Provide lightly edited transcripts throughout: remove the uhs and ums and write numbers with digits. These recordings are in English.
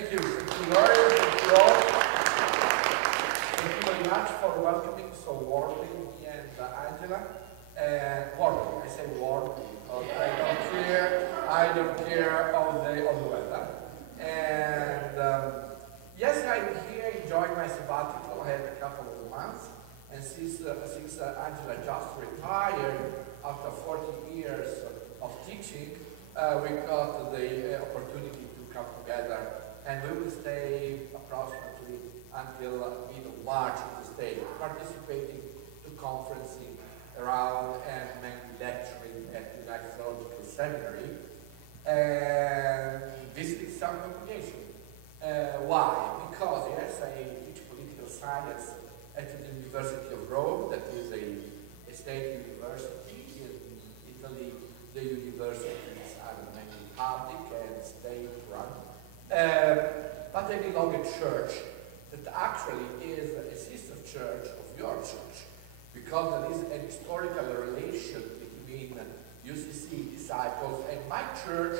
Thank you, Lord. Thank you all. Thank you very much for welcoming so warmly me and Angela. Warmly, I say warmly, because I don't care of the weather. And yes, I'm here enjoying my sabbatical. I had a couple of months, and since Angela just retired after 40 years of teaching, we got the opportunity to come together, and we will stay approximately until mid of March in the state, participating to conferencing around and mainly lecturing at the United Theological Seminary and visiting some congregation. Why? Because yes, I teach political science at the University of Rome, that is a state university in Italy. The universities are mainly public and state-run. But I belong to a church that actually is a sister church of your church, because there is an historical relation between UCC disciples and my church,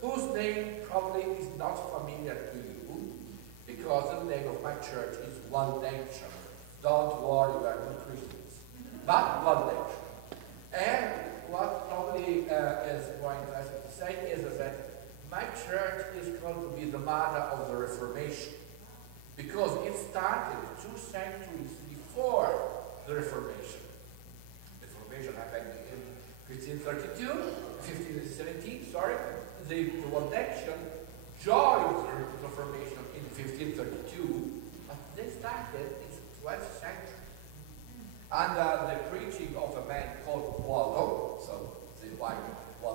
whose name probably is not familiar to you, because the name of my church is One Nation. Don't worry, we are not Christians, but One Nation. And what probably is more interesting to say is that my church is called to be the mother of the Reformation, because it started 2 centuries before the Reformation. The Reformation happened in 1517, sorry. The One Nation joined the Reformation in 1532, but they started in the 12th century. Under the preaching of a man called Paolo, so the One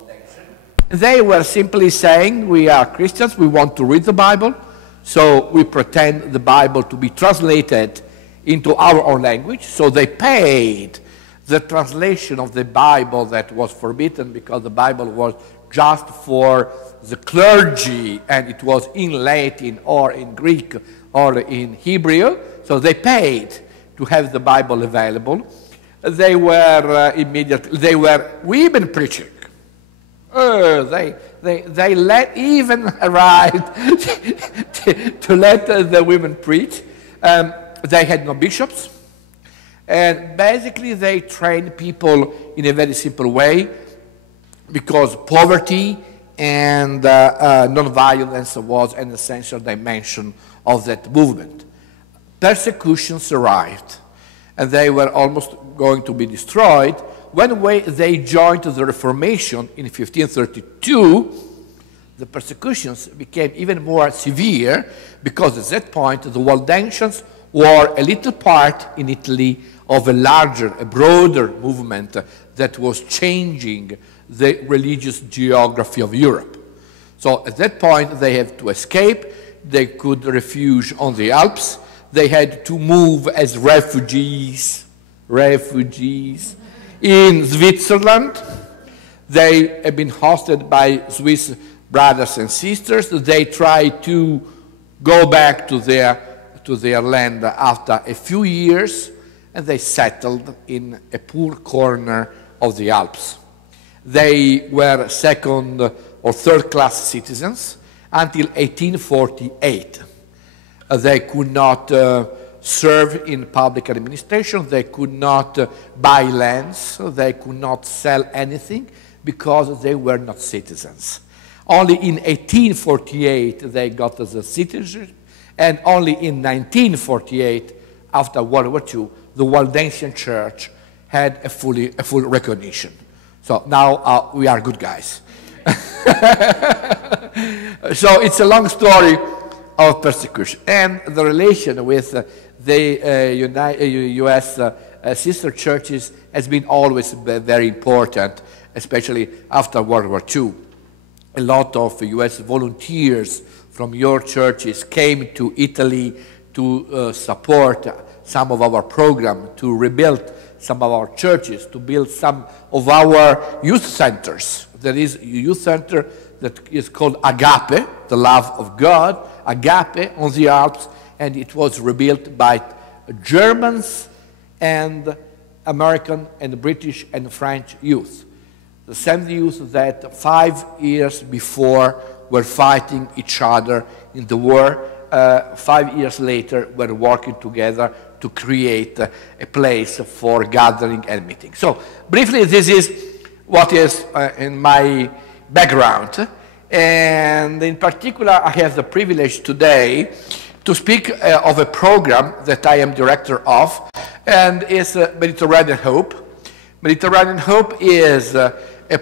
Nation, they were simply saying, we are Christians, we want to read the Bible, so we pretend the Bible to be translated into our own language. So they paid the translation of the Bible that was forbidden, because the Bible was just for the clergy and it was in Latin or in Greek or in Hebrew. So they paid to have the Bible available. They were they were women preaching. They let even right to let the women preach. They had no bishops, and basically they trained people in a very simple way, because poverty and non-violence was an essential dimension of that movement. Persecutions arrived, and they were almost going to be destroyed. When they joined the Reformation in 1532, the persecutions became even more severe, because at that point the Waldensians were a little part in Italy of a larger, a broader movement that was changing the religious geography of Europe. So at that point they had to escape. They could refuge on the Alps. They had to move as refugees in Switzerland. They have been hosted by Swiss brothers and sisters. They tried to go back to their land after a few years, and they settled in a poor corner of the Alps. They were second or third class citizens until 1848. They could not serve in public administration, they could not buy lands, they could not sell anything, because they were not citizens. Only in 1848 they got the citizenship, and only in 1948, after World War II, the Waldensian Church had a full recognition. So now we are good guys. So it's a long story of persecution, and the relation with the U.S. Sister churches has been always very important, especially after World War II. A lot of U.S. volunteers from your churches came to Italy to support some of our program, to rebuild some of our churches, to build some of our youth centers. There is a youth center that is called Agape, the love of God, Agape on the Alps, and it was rebuilt by Germans and American and British and French youth. The same youth that 5 years before were fighting each other in the war. 5 years later, we're working together to create a place for gathering and meeting. So briefly, this is what is in my background. And in particular, I have the privilege today to speak of a program that I am director of, and it's Mediterranean Hope. Mediterranean Hope is a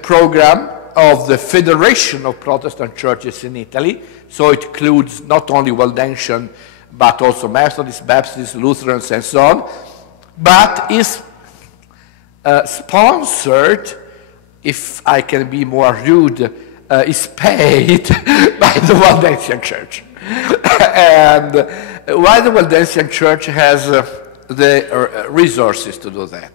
program of the Federation of Protestant Churches in Italy, so it includes not only Waldensian, but also Methodists, Baptists, Lutherans, and so on, but is sponsored, if I can be more rude, is paid by the Waldensian Church. And why the Waldensian Church has the resources to do that?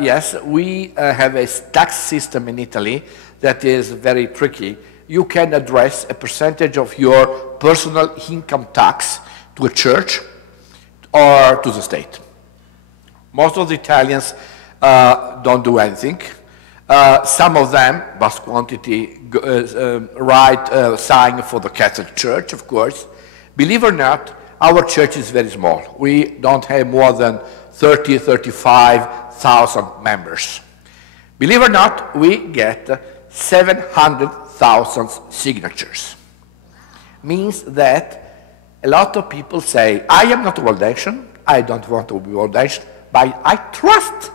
Yes, we have a tax system in Italy that is very tricky. You can address a percentage of your personal income tax to a church or to the state. Most of the Italians don't do anything. Some of them, vast quantity, sign for the Catholic Church, of course. Believe it or not, our church is very small. We don't have more than 35,000 members. Believe it or not, we get 700,000 signatures. Means that a lot of people say, I am not a Waldensian, I don't want to be Waldensian, but I trust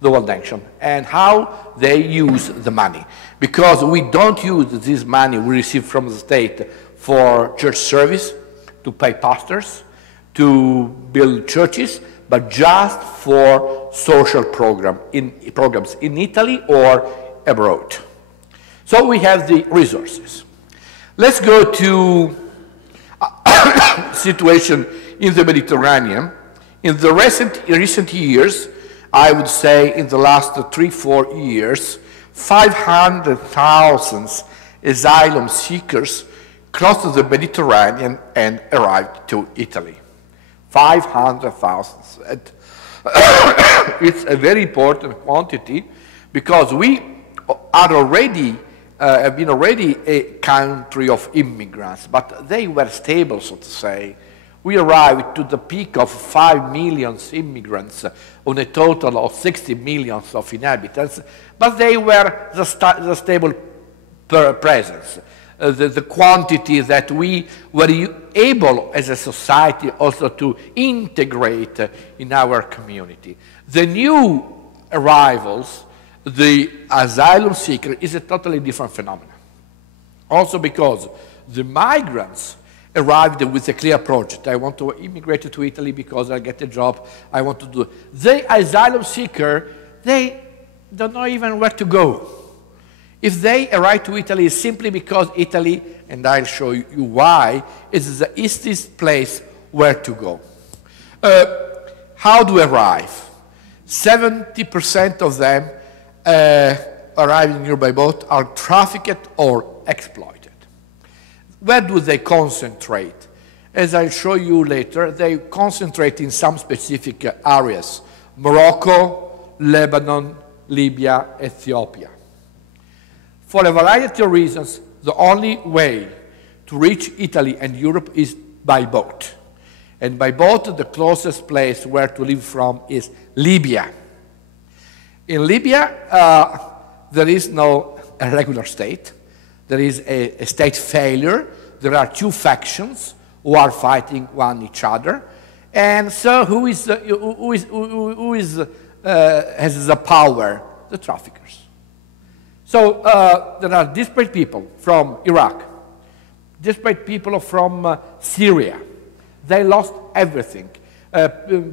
the Waldensian and how they use the money. Because we don't use this money we receive from the state for church service, to pay pastors, to build churches, but just for social programs in Italy or abroad. So we have the resources. Let's go to situation in the Mediterranean. In the recent years, I would say in the last 3-4 years, 500,000 asylum seekers crossed the Mediterranean and arrived to Italy. 500,000. It's a very important quantity because we are already have been already a country of immigrants, but they were stable, so to say. We arrived to the peak of 5 million immigrants on a total of 60 million of inhabitants, but they were the stable presence, the quantity that we were able as a society also to integrate in our community. The new arrivals, the asylum seeker, is a totally different phenomenon. Also because the migrants arrived with a clear project. I want to immigrate to Italy because I get a job. I want to do. The asylum seeker, they don't know even where to go. If they arrive to Italy, it's simply because Italy, and I'll show you why, is the easiest place where to go. How do arrive? 70% of them arriving here by boat are trafficked or exploited. Where do they concentrate? As I'll show you later, they concentrate in some specific areas: Morocco, Lebanon, Libya, Ethiopia. For a variety of reasons, the only way to reach Italy and Europe is by boat. And by boat, the closest place where to leave from is Libya. In Libya, there is no regular state. There is a state failure. There are two factions who are fighting one each other. And so who has the power? The traffickers. So there are disparate people from Iraq, disparate people from Syria. They lost everything.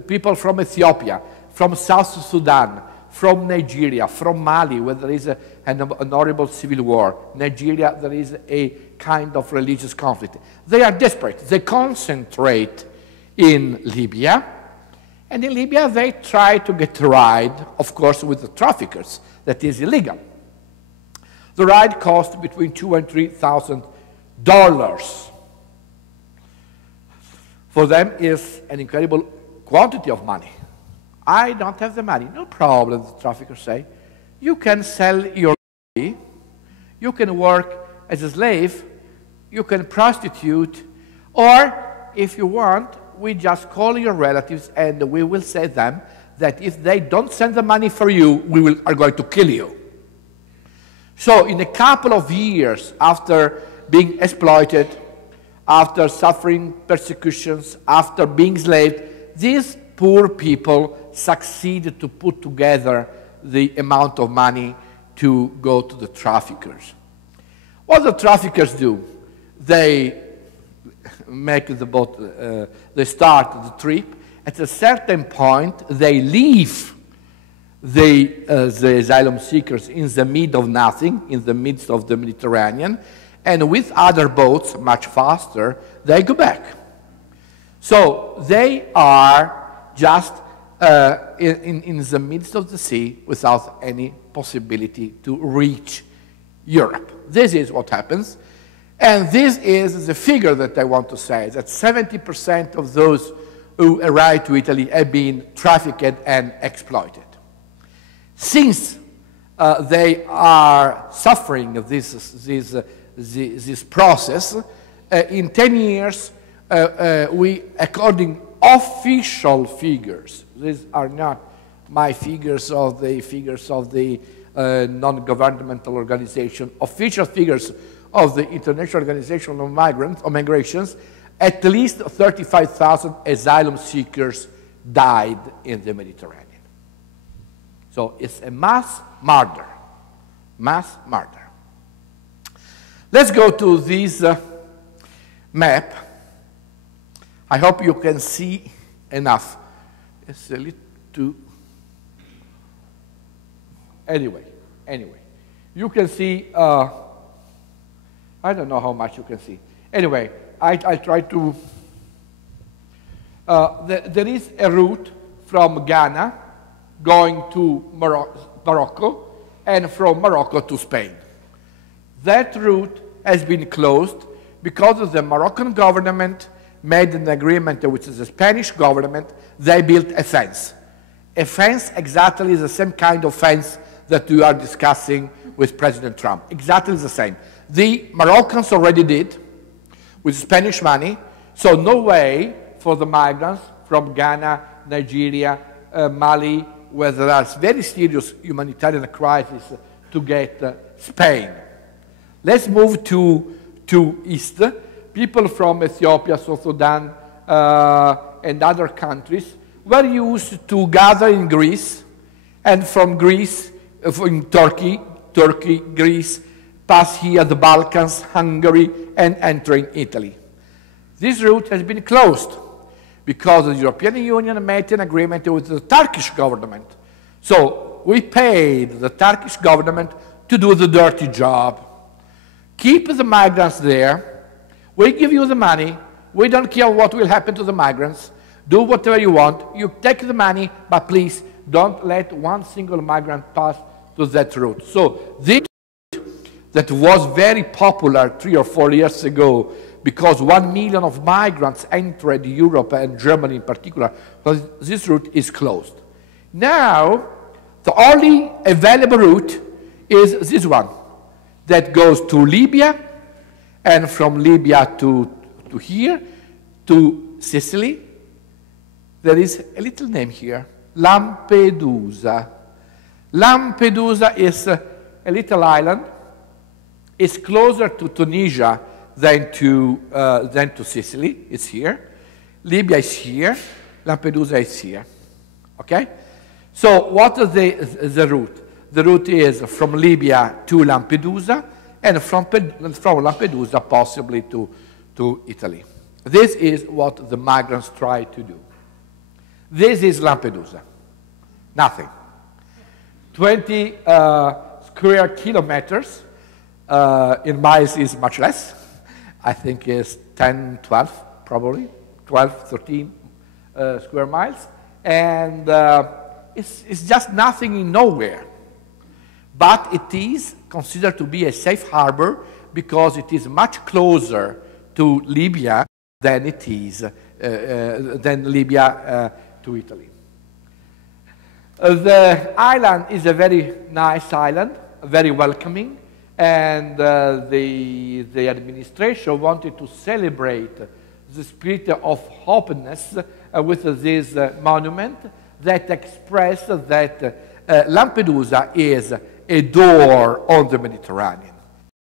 People from Ethiopia, from South Sudan, from Nigeria, from Mali, where there is an horrible civil war. Nigeria, there is a kind of religious conflict. They are desperate. They concentrate in Libya. And in Libya, they try to get a ride, of course, with the traffickers. That is illegal. The ride costs between $2,000 and $3,000. For them, is an incredible quantity of money. I don't have the money. No problem, the traffickers say. You can sell your body. You can work as a slave, you can prostitute, or if you want, we just call your relatives and we will say them that if they don't send the money for you, we are going to kill you. So in a couple of years after being exploited, after suffering persecutions, after being enslaved, these poor people succeeded to put together the amount of money to go to the traffickers. What the traffickers do, they make the boat, they start the trip. At a certain point, they leave the asylum seekers in the middle of nothing, in the midst of the Mediterranean, and with other boats, much faster, they go back. So they are just in the midst of the sea without any possibility to reach Europe. This is what happens. And this is the figure that I want to say, that 70% of those who arrive to Italy have been trafficked and exploited. Since they are suffering this process, in 10 years, we, according official figures, these are not my figures of the non-governmental organization, official figures of the International Organization of Migrations, at least 35,000 asylum seekers died in the Mediterranean. So it's a mass murder. Mass murder. Let's go to this map. I hope you can see enough. It's a little too... Anyway. You can see... I don't know how much you can see. Anyway, I try to... there is a route from Ghana going to Morocco and from Morocco to Spain. That route has been closed because the Moroccan government made an agreement with the Spanish government. They built a fence. A fence exactly the same kind of fence that we are discussing with President Trump. Exactly the same. The Moroccans already did with Spanish money, so no way for the migrants from Ghana, Nigeria, Mali, where there are very serious humanitarian crises, to get Spain. Let's move to east. People from Ethiopia, South Sudan, and other countries were used to gather in Greece, and from Greece, in Turkey, Greece, pass here the Balkans, Hungary, and entering Italy. This route has been closed because the European Union made an agreement with the Turkish government. So we paid the Turkish government to do the dirty job. Keep the migrants there. We give you the money. We don't care what will happen to the migrants. Do whatever you want. You take the money, but please don't let one single migrant pass to that route. So this that was very popular 3 or 4 years ago because 1 million of migrants entered Europe and Germany in particular, but this route is closed. Now, the only available route is this one that goes to Libya, and from Libya to here, to Sicily. There is a little name here, Lampedusa. Lampedusa is a little island. It's closer to Tunisia than to Sicily. It's here. Libya is here. Lampedusa is here. Okay? So what is the route? The route is from Libya to Lampedusa, and from Lampedusa possibly to Italy. This is what the migrants try to do. This is Lampedusa. Nothing. 20 square kilometers. In miles is much less. I think it's 10, 12, probably. 12, 13 square miles. And it's just nothing in nowhere. But it is considered to be a safe harbor because it is much closer to Libya than it is to Italy. The island is a very nice island, very welcoming. And the administration wanted to celebrate the spirit of openness with this monument that expressed that Lampedusa is a door on the Mediterranean.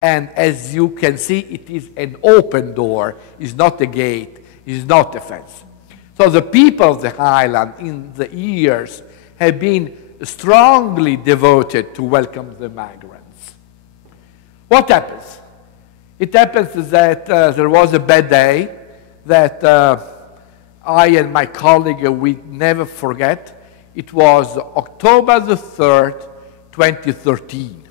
And as you can see, it is an open door. It's not a gate. It's not a fence. So the people of the island in the years have been strongly devoted to welcome the migrants. What happens? It happens that there was a bad day that I and my colleague, we never forget. It was October the 3rd, 2013.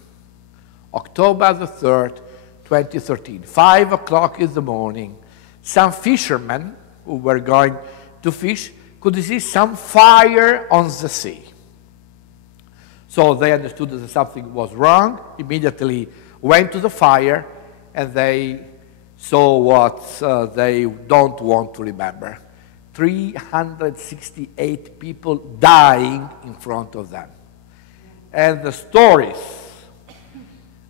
October the 3rd, 2013. 5 o'clock in the morning. Some fishermen who were going to fish could see some fire on the sea. So they understood that something was wrong, immediately went to the fire, and they saw what they don't want to remember. 368 people dying in front of them. And the stories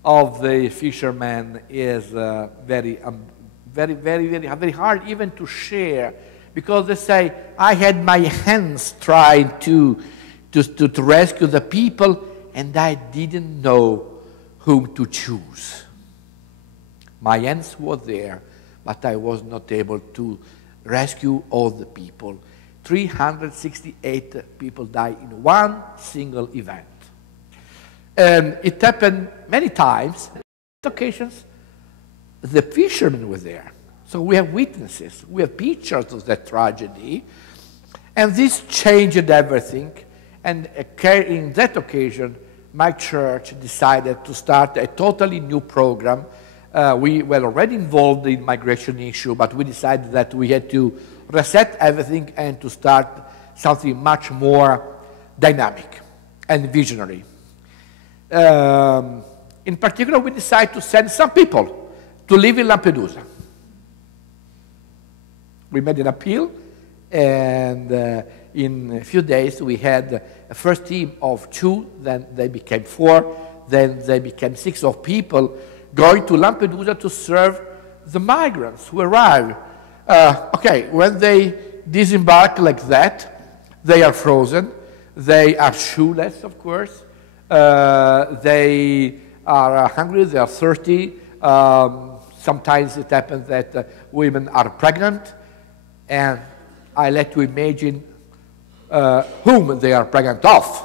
of the fishermen is very hard even to share, because they say, I had my hands trying to rescue the people, and I didn't know whom to choose. My hands were there, but I was not able to rescue all the people. 368 people died in one single event. And it happened many times. On occasions, the fishermen were there. So we have witnesses, we have pictures of that tragedy. And this changed everything. And in that occasion, my church decided to start a totally new program. We were already involved in migration issue, but we decided that we had to reset everything and to start something much more dynamic and visionary. In particular, we decided to send some people to live in Lampedusa. We made an appeal, and in a few days we had a first team of 2, then they became 4, then they became 6 of people going to Lampedusa to serve the migrants who arrive. Okay, when they disembark like that, they are frozen, they are shoeless, of course, they are hungry, they are thirsty. Sometimes it happens that women are pregnant, and I let you imagine whom they are pregnant of.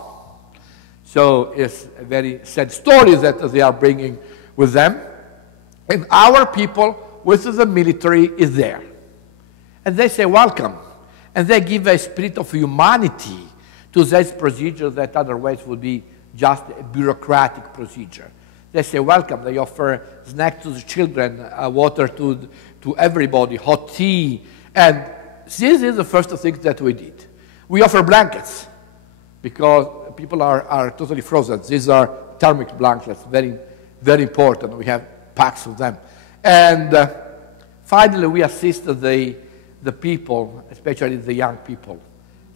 So it's a very sad story that they are bringing with them. And our people with the military is there. And they say, welcome. And they give a spirit of humanity to this procedure that otherwise would be just a bureaucratic procedure. They say, welcome. They offer snacks to the children, water to everybody, hot tea. And this is the first thing that we did. We offer blankets because people are totally frozen. These are thermic blankets, very, very important. We have packs of them. And finally, we assist the people, especially the young people.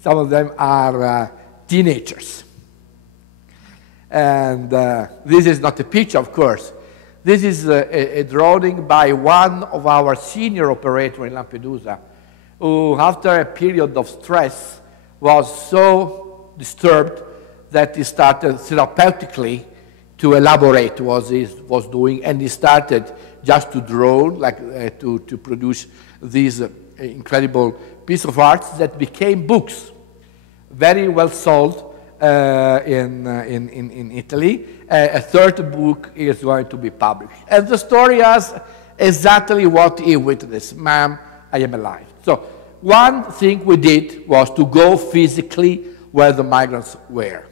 Some of them are teenagers. And this is not a picture, of course. This is a drawing by one of our senior operators in Lampedusa, who, after a period of stress, was so disturbed that he started therapeutically to elaborate what he was doing, and he started just to draw, like to produce these incredible piece of art that became books, very well sold in Italy. A third book is going to be published. And the story has exactly what he witnessed. Ma'am, I am alive. So one thing we did was to go physically where the migrants were.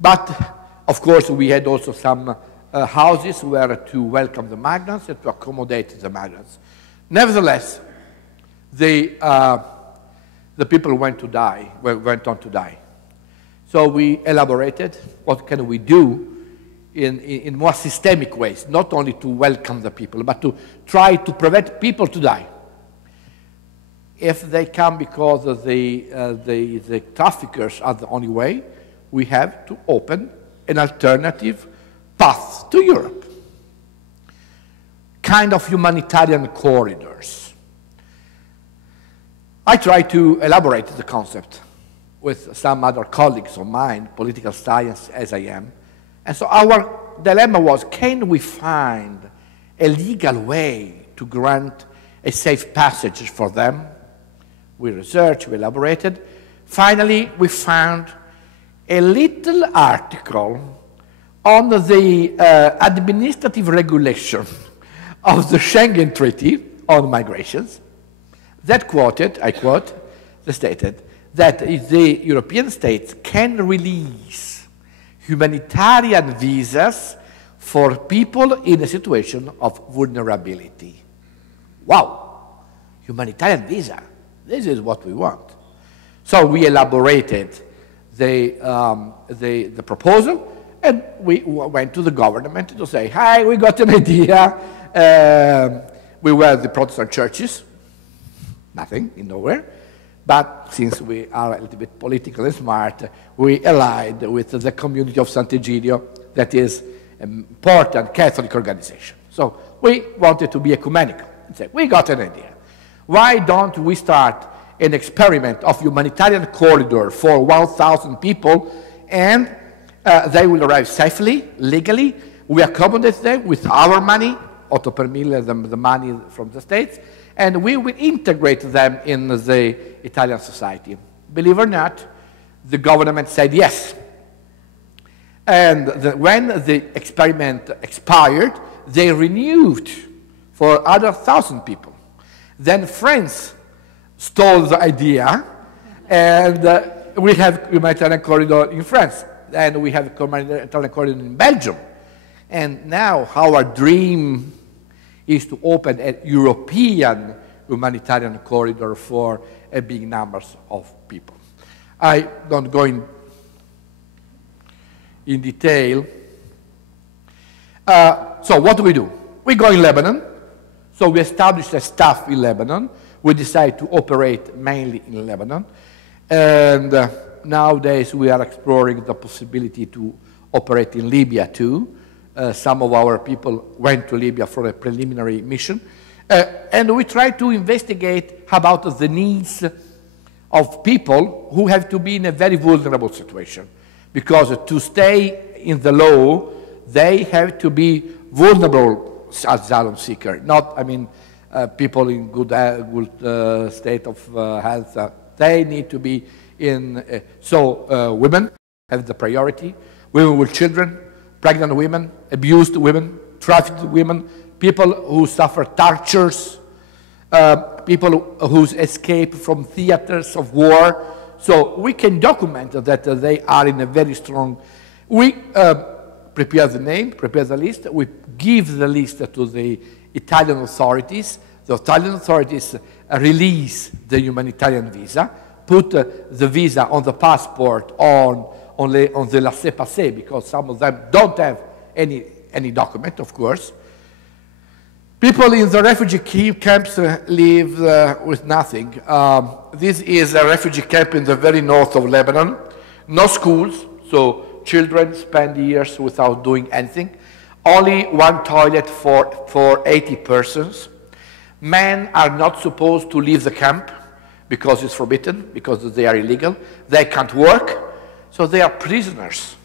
But, of course, we had also some houses where to welcome the migrants and to accommodate the migrants. Nevertheless, the people went on to die. So we elaborated what can we do in more systemic ways, not only to welcome the people, but to try to prevent people to die. If they come because of the traffickers are the only way, we have to open an alternative path to Europe. kind of humanitarian corridors. I try to elaborate the concept with some other colleagues of mine, political science as I am. And so our dilemma was, can we find a legal way to grant a safe passage for them? We researched, we elaborated. Finally, we found a little article on the administrative regulation of the Schengen Treaty on migrations that quoted, I quote, stated that the European states can release humanitarian visas for people in a situation of vulnerability. Wow, humanitarian visa, this is what we want. So we elaborated the proposal, and we went to the government to say, hi, we got an idea. We were the Protestant churches, nothing, in nowhere. But since we are a little bit politically smart, we allied with the community of Sant'Egidio, that is an important Catholic organization. So we wanted to be ecumenical and say, we got an idea. Why don't we start an experiment of humanitarian corridor for 1,000 people, and they will arrive safely, legally. We accommodate them with our money, 8 per mille, the money from the states, and we will integrate them in the Italian society. Believe it or not, the government said yes. And when the experiment expired, they renewed for other 1,000 people. Then France stole the idea, and we have humanitarian corridor in France, and we have humanitarian corridor in Belgium. And now our dream is to open a European humanitarian corridor for a big numbers of people. I don't go in detail. So what do? We go in Lebanon. So we established a staff in Lebanon. We decided to operate mainly in Lebanon. And nowadays we are exploring the possibility to operate in Libya too. Some of our people went to Libya for a preliminary mission. And we try to investigate about the needs of people who have to be in a very vulnerable situation. Because to stay in the law, they have to be vulnerable asylum seeker, not, I mean, people in good state of health. They need to be in, women have the priority, women with children, pregnant women, abused women, trafficked women, people who suffer tortures, people who escape from theaters of war. So we can document that they are in a very strong. We prepare the name, prepare the list. We give the list to the Italian authorities. The Italian authorities release the humanitarian visa, put the visa on the passport on the laissez-passer, because some of them don't have any document, of course. People in the refugee camps live with nothing. This is a refugee camp in the very north of Lebanon. No schools, so children spend years without doing anything. Only one toilet for 80 persons. Men are not supposed to leave the camp because it's forbidden, because they are illegal. They can't work, so they are prisoners,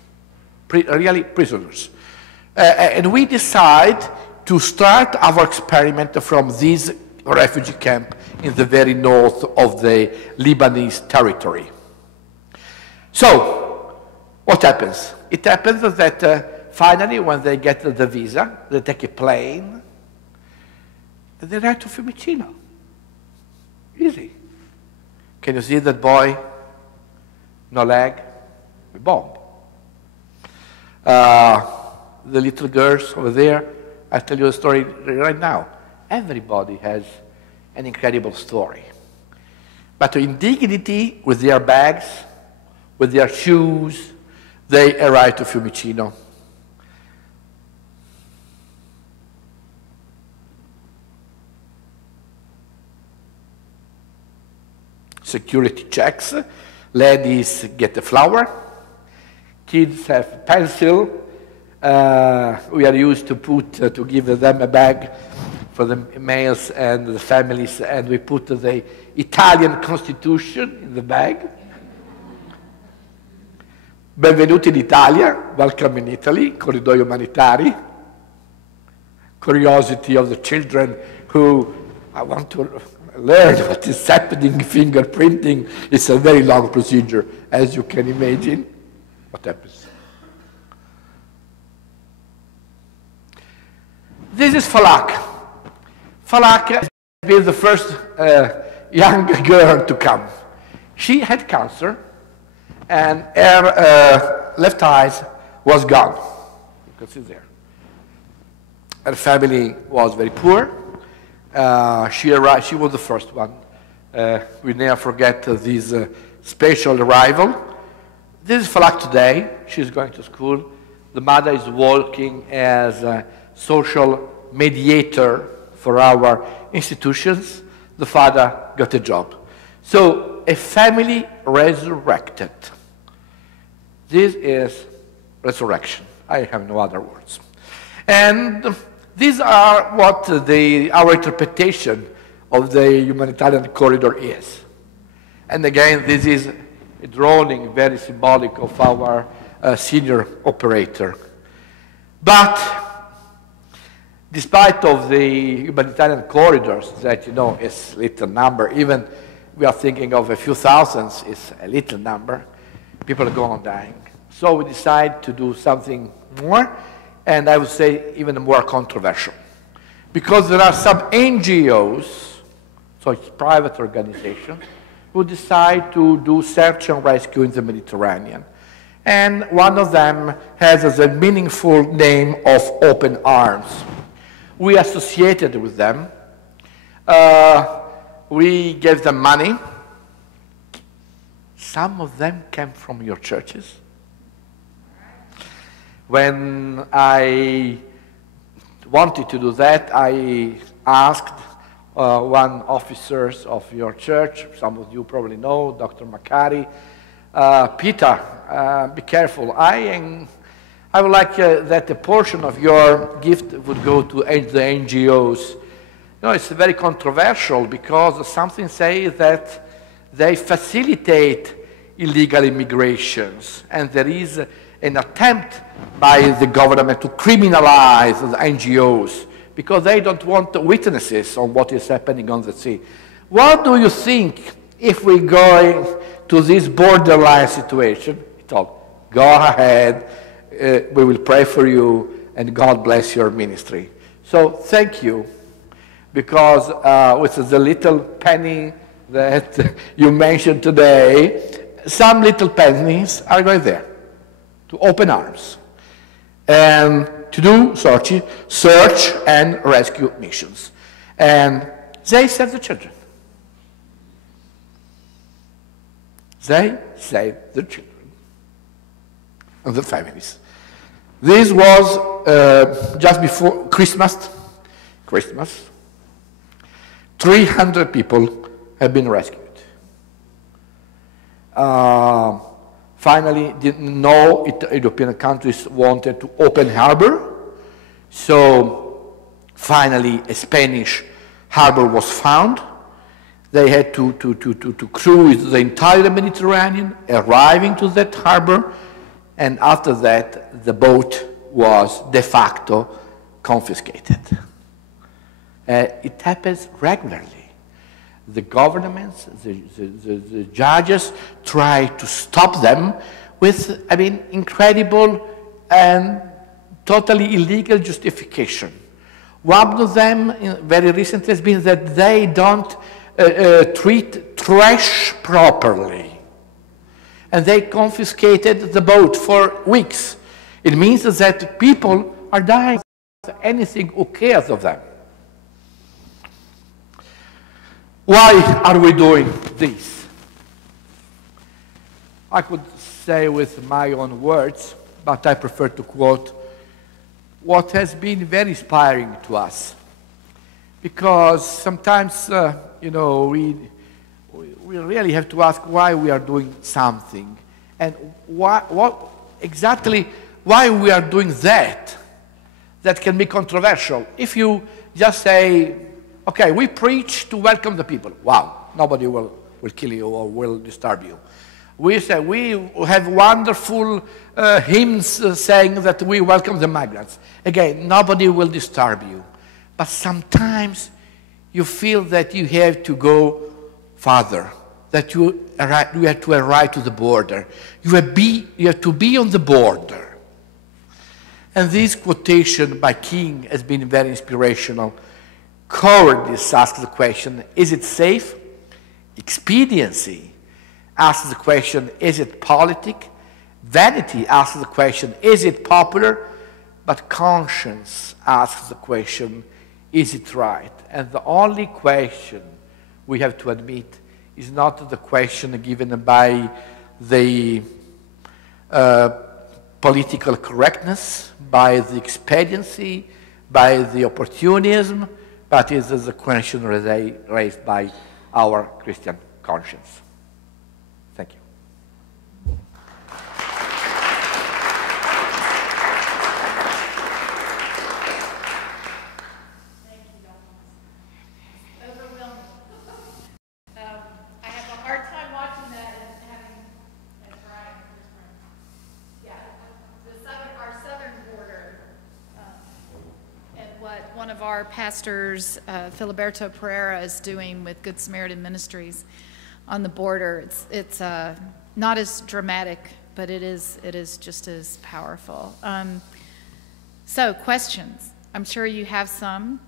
really prisoners. And we decide to start our experiment from this refugee camp in the very north of the Lebanese territory. So, what happens? It happens that finally, when they get the visa, they take a plane, and they ride to Fiumicino. Easy. Can you see that boy? No leg, a bomb. The little girls over there, I'll tell you a story right now. Everybody has an incredible story. But in dignity, with their bags, with their shoes, they arrive to Fiumicino. Security checks, ladies get the flower, kids have pencil. We are used to give them a bag for the males and the families, and we put the Italian Constitution in the bag. Benvenuti in Italia, welcome in Italy, corridoi umanitari. Curiosity of the children who I want to learn what is happening, fingerprinting. It's a very long procedure, as you can imagine. What happens? This is Falak. Falak has been the first young girl to come. She had cancer, and her left eye was gone. You can see there. Her family was very poor. She was the first one. We never forget this special arrival. This is Falak today. She's going to school. The mother is working as a social mediator for our institutions. The father got a job. So a family resurrected. This is resurrection. I have no other words. And these are what our interpretation of the humanitarian corridor is. And again, this is a drawing very symbolic of our senior operator. But despite of the humanitarian corridors that, you know, is little number, even we are thinking of a few thousands, is a little number, people are going on dying. So we decide to do something more, and I would say even more controversial. Because there are some NGOs, so it's private organizations, who decide to do search and rescue in the Mediterranean. And one of them has as a meaningful name of Open Arms. We associated with them. We gave them money. Some of them came from your churches. When I wanted to do that, I asked one officer of your church, some of you probably know, Dr. Macari, Peter, be careful. I would like that a portion of your gift would go to the NGOs. You know, it's very controversial because something says that they facilitate illegal immigrations, and there is an attempt by the government to criminalize the NGOs because they don't want witnesses on what is happening on the sea. What do you think if we go to this borderline situation? He told, go ahead, we will pray for you, and God bless your ministry. So thank you, because with the little penny that you mentioned today, some little pennies are going there to Open Arms and to do search and rescue missions. And they save the children. They save the children and the families. This was just before Christmas. 300 people have been rescued. Finally, no European countries wanted to open harbor, so finally a Spanish harbor was found. They had to cruise the entire Mediterranean, arriving to that harbor, and after that the boat was de facto confiscated. It happens regularly. The governments, the judges try to stop them with, I mean, incredible and totally illegal justification. One of them very recently has been that they don't treat trash properly. And they confiscated the boat for weeks. It means that people are dying. Anything who cares of them. Why are we doing this? I could say with my own words, but I prefer to quote what has been very inspiring to us. Because sometimes, you know, we really have to ask why we are doing something and what exactly why we are doing that. that can be controversial. If you just say, okay, we preach to welcome the people. Wow, nobody will kill you or will disturb you. We say we have wonderful hymns saying that we welcome the migrants. Again, nobody will disturb you. But sometimes you feel that you have to go farther, that you have to arrive to the border. You have to be on the border. And this quotation by King has been very inspirational. Cowardice asks the question, is it safe? Expediency asks the question, is it politic? Vanity asks the question, is it popular? But conscience asks the question, is it right? And the only question we have to admit is not the question given by the political correctness, by the expediency, by the opportunism, but it is the question raised by our Christian conscience. Thank you. Thank you, Dr. Overwhelming. I have a hard time watching that and having, that's right, yeah, our southern border, and what one of our pastors, Filiberto Pereira, is doing with Good Samaritan Ministries on the border. It's not as dramatic, but it is just as powerful. So questions. I'm sure you have some.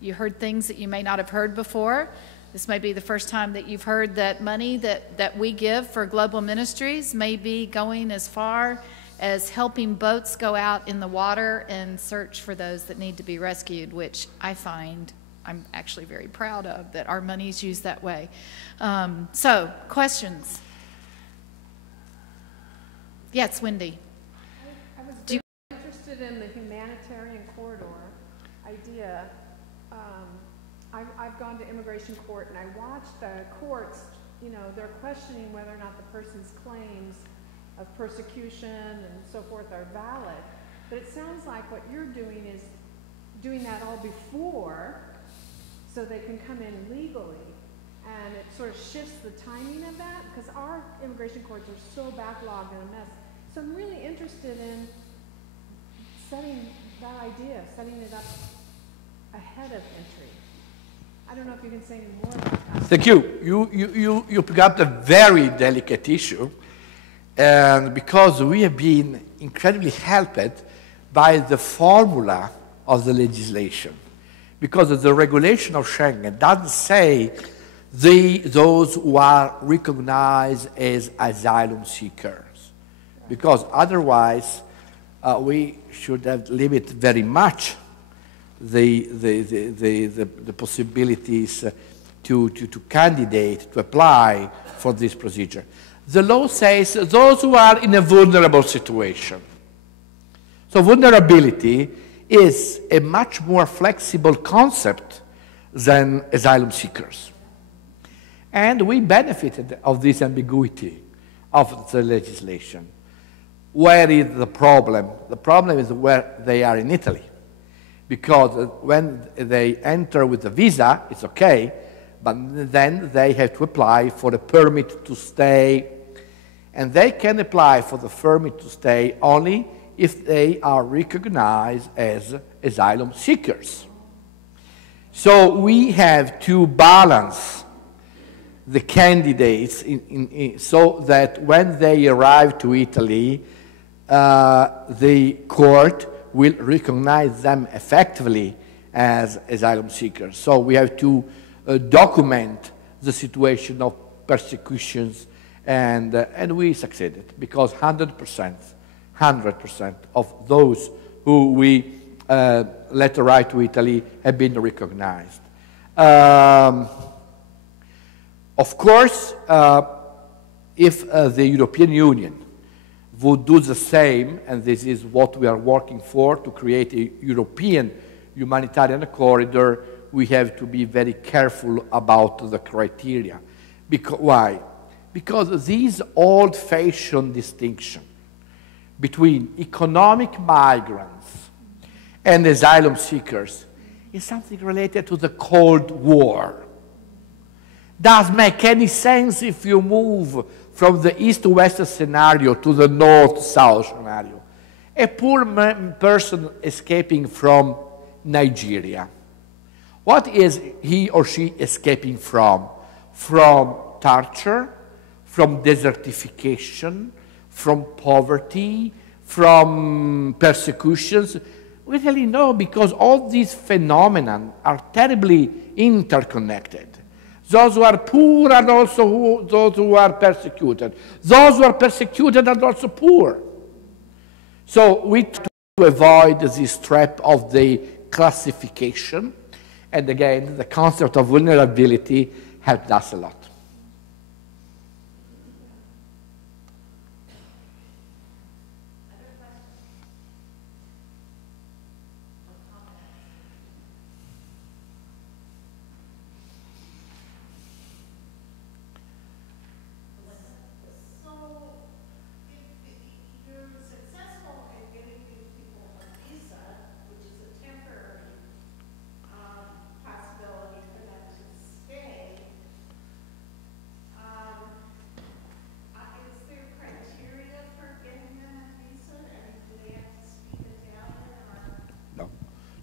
You heard things that you may not have heard before. This may be the first time that you've heard that money that we give for global ministries may be going as far as helping boats go out in the water and search for those that need to be rescued, which I find I'm actually very proud of, that our money is used that way. So, questions? Yes, Wendy. I was very interested in the humanitarian corridor idea. I've gone to immigration court and I watched the courts, you know, they're questioning whether or not the person's claims of persecution and so forth are valid. But it sounds like what you're doing is doing that all before, so they can come in legally, and it sort of shifts the timing of that, because our immigration courts are so backlogged and a mess. So I'm really interested in setting that idea, setting it up ahead of entry. I don't know if you can say any more about that. Thank you. You pick up a very delicate issue, and because we have been incredibly helped by the formula of the legislation. Because the regulation of Schengen doesn't say those who are recognized as asylum seekers. Because otherwise, we should have limited very much the possibilities to candidate, to apply for this procedure. The law says those who are in a vulnerable situation. So vulnerability is a much more flexible concept than asylum seekers. And we benefited of this ambiguity of the legislation. Where is the problem? The problem is where they are in Italy. Because when they enter with a visa, it's okay, but then they have to apply for a permit to stay. And they can apply for the permit to stay only if they are recognized as asylum seekers. So we have to balance the candidates so that when they arrive to Italy, the court will recognize them effectively as asylum seekers. So we have to document the situation of persecutions, and we succeeded because 100% of those who we let arrive to Italy have been recognized. Of course, if the European Union would do the same, and this is what we are working for, to create a European humanitarian corridor, we have to be very careful about the criteria. Why? Because these old-fashioned distinction between economic migrants and asylum seekers is something related to the Cold War. Does make any sense if you move from the east-west scenario to the north-south scenario. A poor person escaping from Nigeria. What is he or she escaping from? From torture, from desertification, from poverty, from persecutions? We really know, because all these phenomena are terribly interconnected. Those who are poor are also those who are persecuted. Those who are persecuted are also poor. So we try to avoid this trap of the classification. And again, the concept of vulnerability helped us a lot.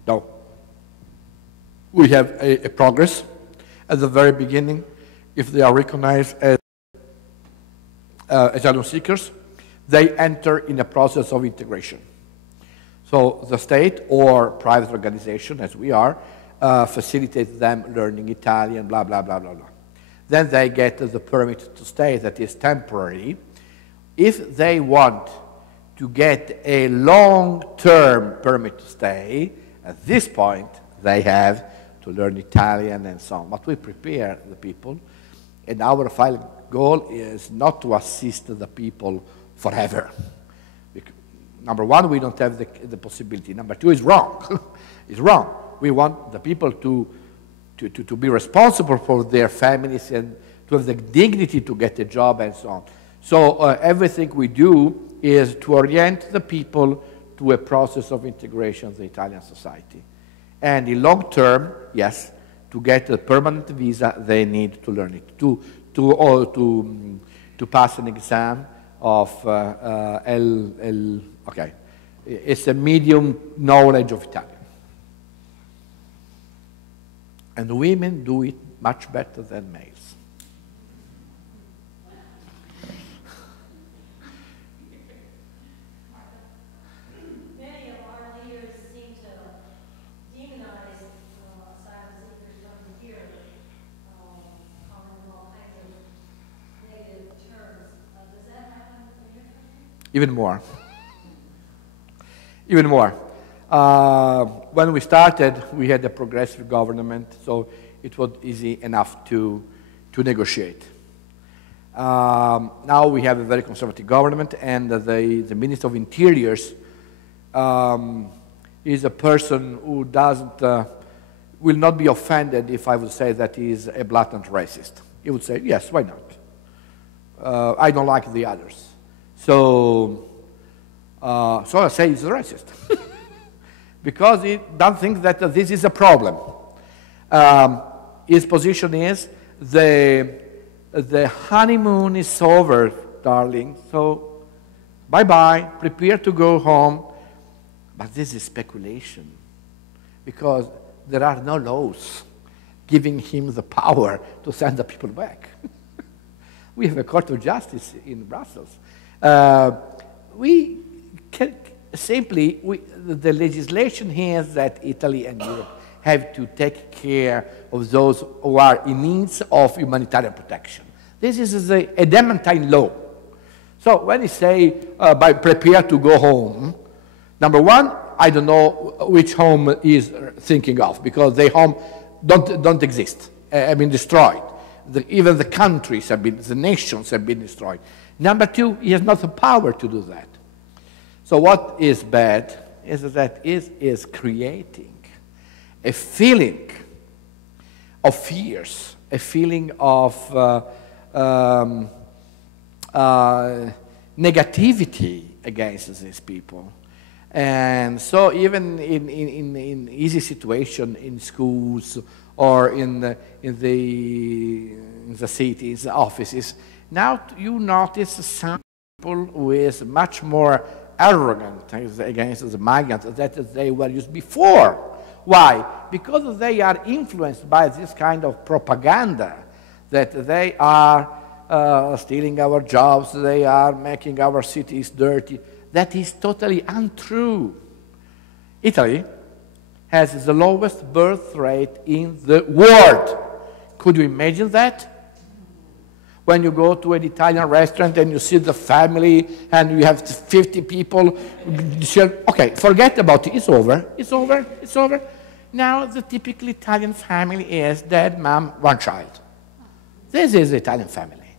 No. We have a progress at the very beginning. If they are recognized as asylum seekers, they enter in a process of integration. So the state or private organization, as we are, facilitates them learning Italian, blah, blah, blah, blah, blah. Then they get the permit to stay that is temporary. If they want to get a long-term permit to stay, at this point, they have to learn Italian and so on. But we prepare the people, and our final goal is not to assist the people forever. Number one, we don't have the possibility. Number two, is wrong. It's wrong. We want the people to be responsible for their families and to have the dignity to get a job and so on. So everything we do is to orient the people to a process of integration of the Italian society. And in long term, yes, to get a permanent visa, they need to learn it. To pass an exam of okay, it's a medium knowledge of Italian. And women do it much better than males. Even more. Even more. When we started, we had a progressive government, so it was easy enough to negotiate. Now we have a very conservative government, and the Minister of Interiors is a person who will not be offended if I would say that he is a blatant racist. He would say, yes, why not? I don't like the others. So I say he's a racist because he doesn't think that this is a problem. His position is the honeymoon is over, darling. So bye-bye, prepare to go home. But this is speculation because there are no laws giving him the power to send the people back. We have a court of justice in Brussels. We can simply, the legislation here is that Italy and Europe have to take care of those who are in need of humanitarian protection. This is a Demantine law. So when you say, prepare to go home, number one, I don't know which home he is thinking of, because the home don't exist, have been destroyed. Even the countries have been, the nations have been destroyed. Number two, he has not the power to do that. So what is bad is that it is creating a feeling of fears, a feeling of negativity against these people. And so even in easy situation in schools or in the cities, offices, now you notice some people with much more arrogant against the migrants that they were used before. Why? Because they are influenced by this kind of propaganda that they are stealing our jobs, they are making our cities dirty. That is totally untrue. Italy has the lowest birth rate in the world. Could you imagine that? When you go to an Italian restaurant and you see the family and you have 50 people, okay, forget about it. It's over. It's over. It's over. Now the typical Italian family is dad, mom, one child. This is the Italian family.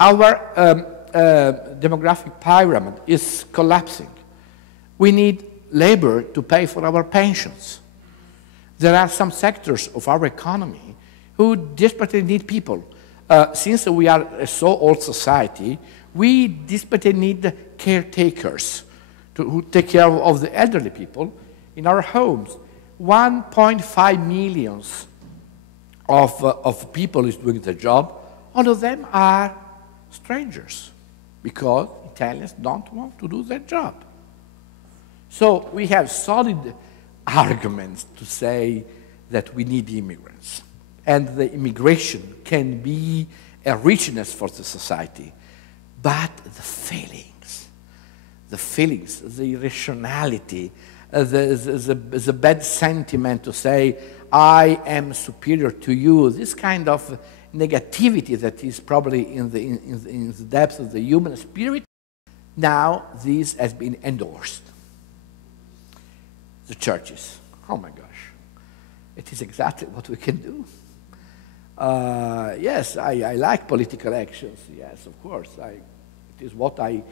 Our demographic pyramid is collapsing. We need labor to pay for our pensions. There are some sectors of our economy who desperately need people. Since we are a so old society, we desperately need caretakers who take care of the elderly people in our homes. 1.5 million of people is doing the job. All of them are strangers because Italians don't want to do their job. So we have solid arguments to say that we need immigrants. And the immigration can be a richness for the society. But the feelings, the irrationality, the bad sentiment to say, I am superior to you, this kind of negativity that is probably in the depths of the human spirit, now this has been endorsed. The churches, oh my gosh, it is exactly what we can do. Yes, I like political actions, yes, of course. It is what I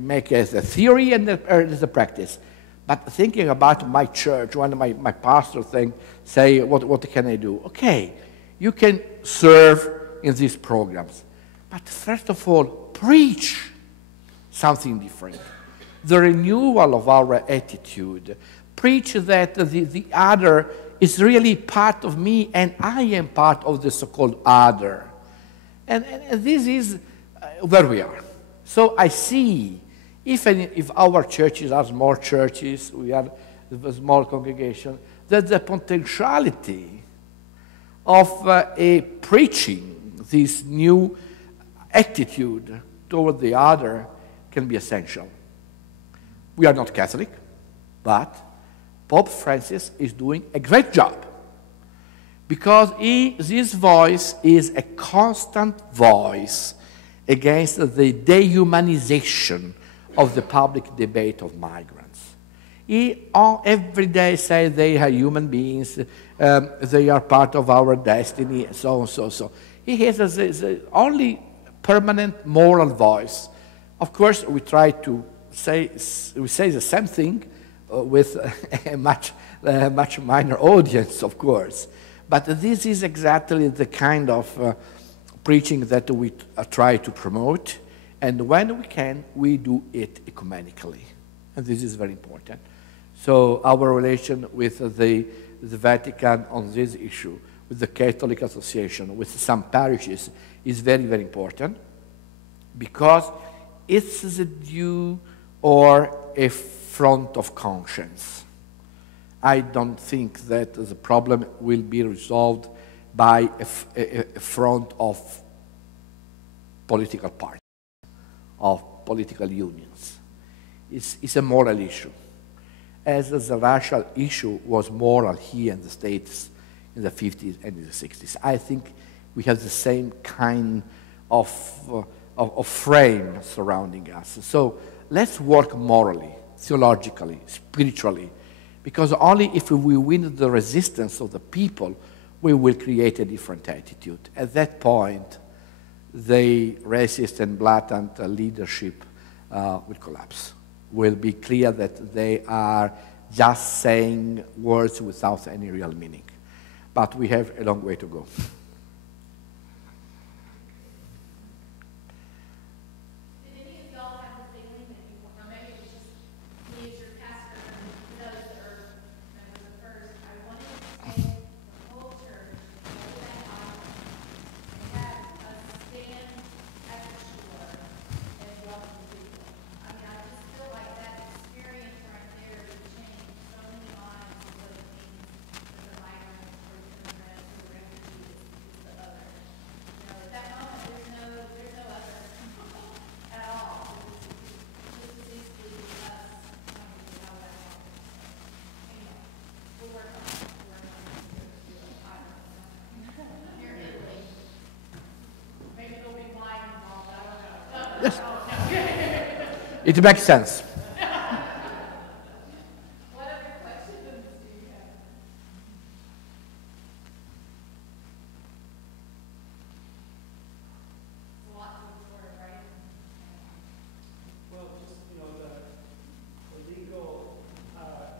make as a theory and as a practice. But thinking about my church, when my pastor say, what can I do? Okay, you can serve in these programs. But first of all, preach something different. The renewal of our attitude. Preach that the other is really part of me and I am part of the so-called other. And this is where we are. So I see, if our churches are small churches, we are a small congregation, that the potentiality of preaching this new attitude toward the other can be essential. We are not Catholic, but Pope Francis is doing a great job because this voice is a constant voice against the dehumanization of the public debate of migrants. He every day says they are human beings, they are part of our destiny, so on, so. He has the only permanent moral voice. Of course, we try to say the same thing with a much minor audience, of course. But this is exactly the kind of preaching that we try to promote. And when we can, we do it ecumenically. And this is very important. So our relation with the Vatican on this issue, with the Catholic Association, with some parishes, is very, very important because it's the due or a front of conscience. I don't think that the problem will be resolved by a front of political parties, of political unions. It's a moral issue. As the racial issue was moral here in the States in the 50s and in the 60s. I think we have the same kind of frame surrounding us. So let's work morally, theologically, spiritually, because only if we win the resistance of the people, we will create a different attitude. At that point, the racist and blatant leadership will collapse. Will be clear that they are just saying words without any real meaning. But we have a long way to go. Yes. It makes sense. What other questions do you have? It's a lot to absorb, right? Well, just, the legal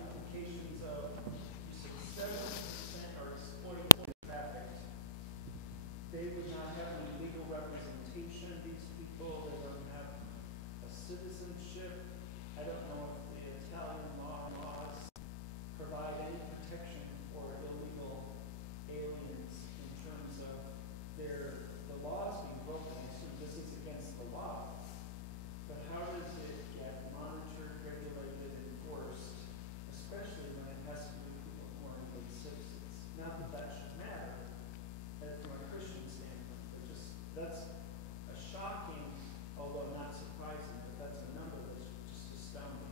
implications of, you said 7% are exploiting trafficked. They would not have any legal representation of these people. They don't have a citizenship. I don't know if the Italian laws provide any protection for illegal aliens in terms of the laws being broken. I assume this is against the law. But how does it get monitored, regulated, enforced, especially when it has to do with people who are legal citizens? Not that that should matter from a Christian standpoint, but just that's a shocking, although not surprising, but that's a number that's just astounding.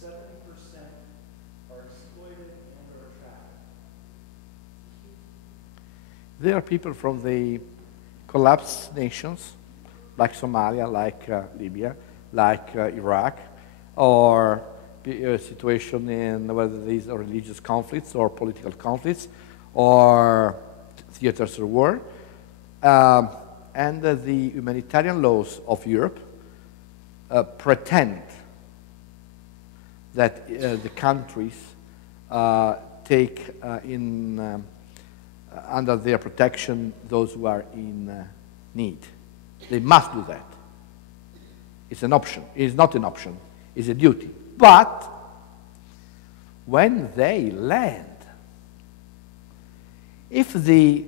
70% are exploited and or trafficked. There are people from the collapsed nations, like Somalia, like Libya, like Iraq, or a situation in whether these are religious conflicts or political conflicts, or theaters of war. And the humanitarian laws of Europe pretend that the countries take under their protection those who are in need. They must do that. It's an option. It's not an option. It's a duty. But when they land, if the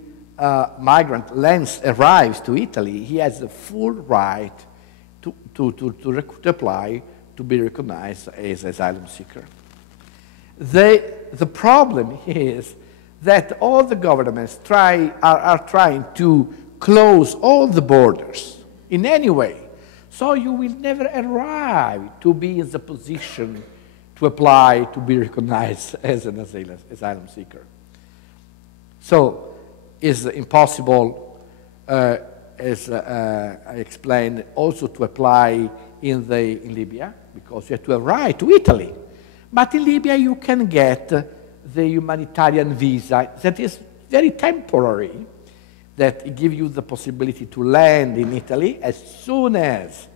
migrant arrives to Italy, he has the full right to apply to be recognized as an asylum seeker. The problem is that all the governments are trying to close all the borders in any way. So you will never arrive to be in the position to apply to be recognized as an asylum seeker. So it's impossible, as I explained, also to apply in Libya, because you have to arrive to Italy. But in Libya you can get the humanitarian visa that is very temporary, that gives you the possibility to land in Italy as soon as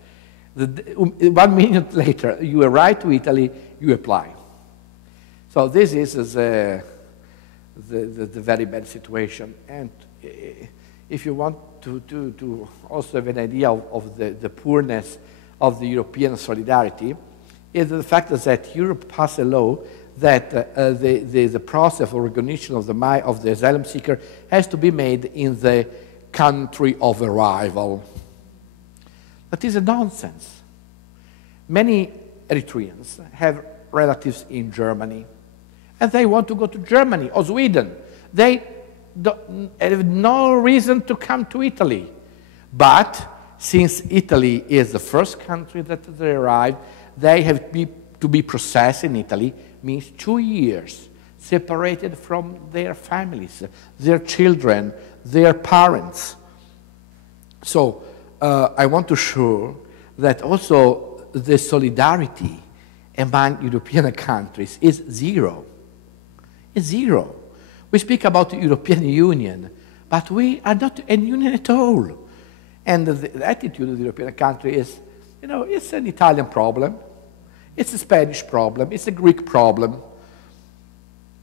1 minute later you arrive to Italy, you apply. So this is the very bad situation. And if you want to also have an idea of the poorness of the European solidarity, is the fact that Europe passed a law that the process of recognition of the asylum seeker has to be made in the country of arrival. That is a nonsense. Many Eritreans have relatives in Germany, and they want to go to Germany or Sweden. They have no reason to come to Italy. But since Italy is the first country that they arrive, they have to be processed in Italy, means 2 years, separated from their families, their children, their parents. So I want to show that also the solidarity among European countries is zero. It's zero. We speak about the European Union, but we are not a union at all. And the attitude of the European country is, it's an Italian problem, it's a Spanish problem, it's a Greek problem.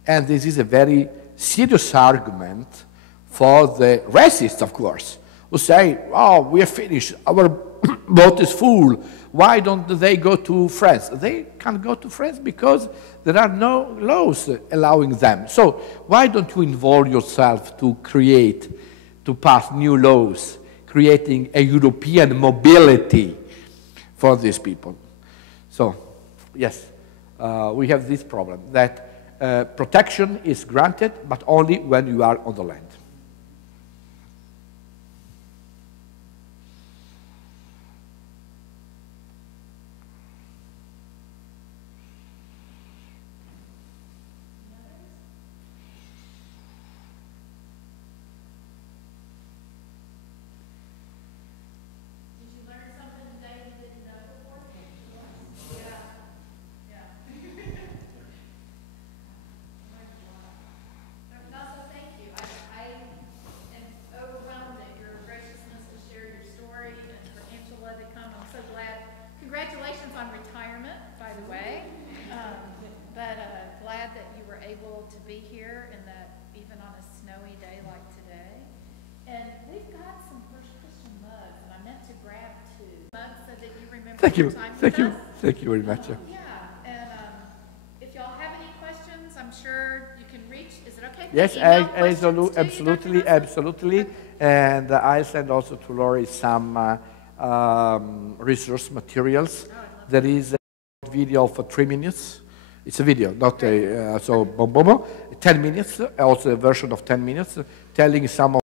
And this is a very serious argument for the racists, of course, who say, oh, we are finished, our boat is full, why don't they go to France? They can't go to France because there are no laws allowing them. So why don't you involve yourself to pass new laws, creating a European mobility for these people? So, yes, we have this problem, that protection is granted, but only when you are on the land. Did you learn something to be here, and that even on a snowy day like today. And we've got some First Christian mugs, and I meant to grab 2 mugs so that you remember Thank your you. time with Thank you. us. Thank you very much. Yeah, and if y'all have any questions, I'm sure you can reach. Is it okay? if Yes, I email questions to you, Dr. absolutely, Naso? absolutely. And I'll send also to Lori some resource materials. There is a video for 3 minutes. It's a video, not a, so boom, boom, boom. 10 minutes, also a version of 10 minutes, telling some of